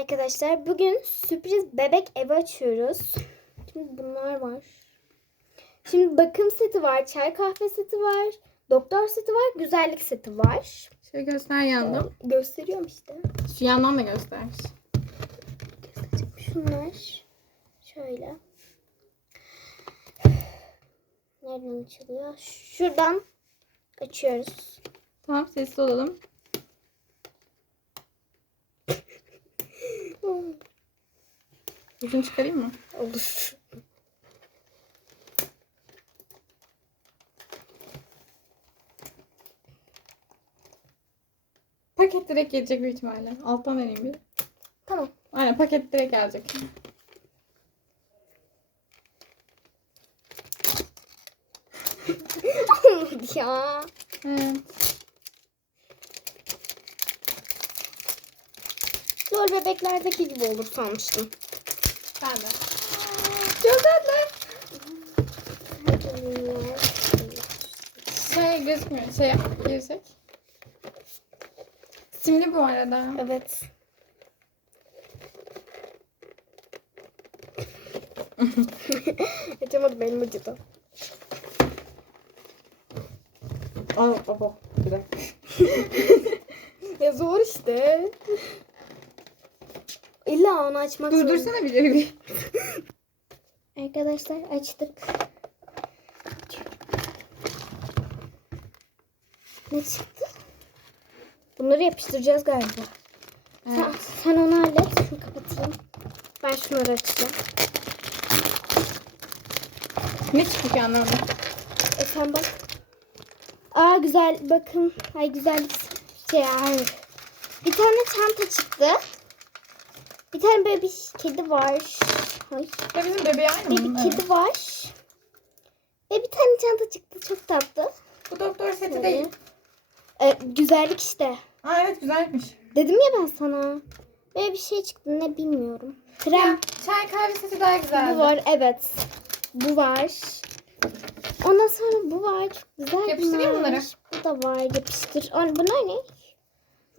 arkadaşlar. Bugün sürpriz bebek evi açıyoruz. Şimdi bunlar var. Şimdi bakım seti var, çay kahve seti var, doktor seti var, güzellik seti var. Şöyle göster yandım. Gösteriyorum işte. Şu yandan da göster. Şunlar. Şöyle. Nereden açılıyor? Şuradan açıyoruz. Tamam sessiz olalım. Ucunu çıkarayım mı? Olur. Paket direkt gelecek büyük ihtimalle. Alttan deneyeyim bir. Tamam. Aynen paket direkt gelecek. Olmadı ya. Evet. Lol bebeklerdeki gibi olur sanmıştım. Ben de. Çok tatlı. Şey gözükmüyor. Şey. Girsek. Simli bu arada. Evet. Açamadım benim acıdı. Al baba. Bir dakika. Ya zor işte. İlla onu açmak. Durdursana bir bir. Arkadaşlar açtık. Ne çıktı? Bunları yapıştıracağız galiba. Sen, Evet. sen onu hallet. Şunu kapatayım. Ben şunları açacağım. Ne çıktı ki anlamadım. E sen bak. Aa güzel bakın. Ay güzel şey ay. Bir tane çanta çıktı. Bir tane böyle bir kedi var. Ay. Ya bizim bebeği aynı mı? bir kedi var. Ve bir tane çanta çıktı. Çok tatlı. Bu doktor seti Şöyle. değil. E, güzellik işte. Aa evet güzelmiş. Dedim ya ben sana. Böyle bir şey çıktı ne bilmiyorum. Krem. Ya, çay kahve seti daha güzeldi. Bu var evet. Bu var. Ondan sonra bu var. Çok güzel Yapıştırayım bunlar. bunları. Bu da var. Yapıştır. Bunlar ne?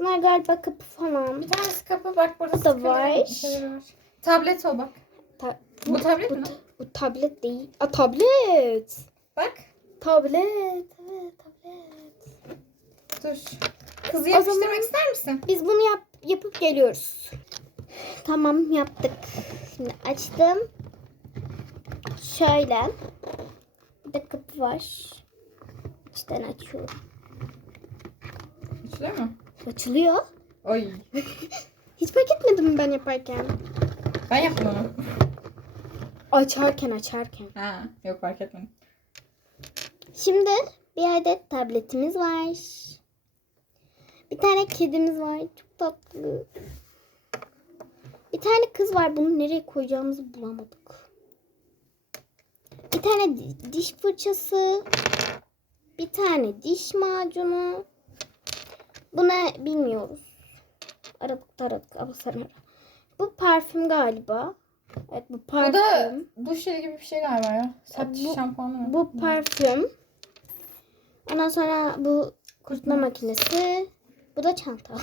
Bunlar galiba kapı falan. Bir tanesi kapı bak burada Bu da var. var. Tablet o bak. Ta- Bu tablet bu, mi? bu tablet değil. Aa tablet. Bak. Tablet. Evet tablet. Dur. Kızı yapıştırmak ister misin? Biz bunu yap yapıp geliyoruz. Tamam yaptık. Şimdi açtım. Şöyle. Bir de kapı var. İçten açıyorum. Açılıyor mu? Açılıyor. Oy. Hiç fark etmedim ben yaparken? Ben yaptım onu. Açarken açarken. Ha, yok fark etmedim. Şimdi bir adet tabletimiz var. Bir tane kedimiz var. Çok tatlı. Bir tane kız var. Bunu nereye koyacağımızı bulamadık. Bir tane di- diş fırçası. Bir tane diş macunu. Buna bilmiyoruz. Aradık taradık ama sen ara. Bu parfüm galiba. Evet bu Bu parfüm. da duş jeli gibi bir şey galiba ya. Saç Bu- şampuanı mı? Bu parfüm. Ondan sonra bu kurutma makinesi. Bu da çanta.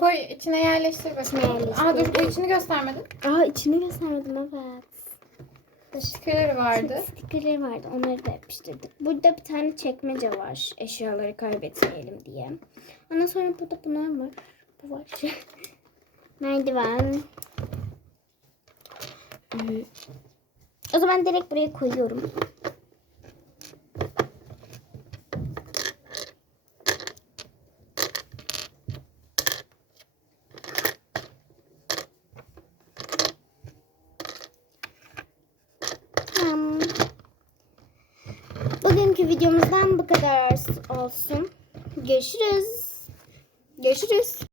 Koy içine yerleştir bakayım. İçine yerleştir. Aa dur bu içini göstermedin. Aa içini göstermedim evet. Stikerleri vardı. Stickerleri vardı. Onları da yapıştırdık. Burada bir tane çekmece var. Eşyaları kaybetmeyelim diye. Ondan sonra burada bunlar var. Bu var. Merdiven. Hmm. O zaman direkt buraya koyuyorum. Tamam. Bugünkü videomuzdan bu kadar olsun. Görüşürüz. Görüşürüz.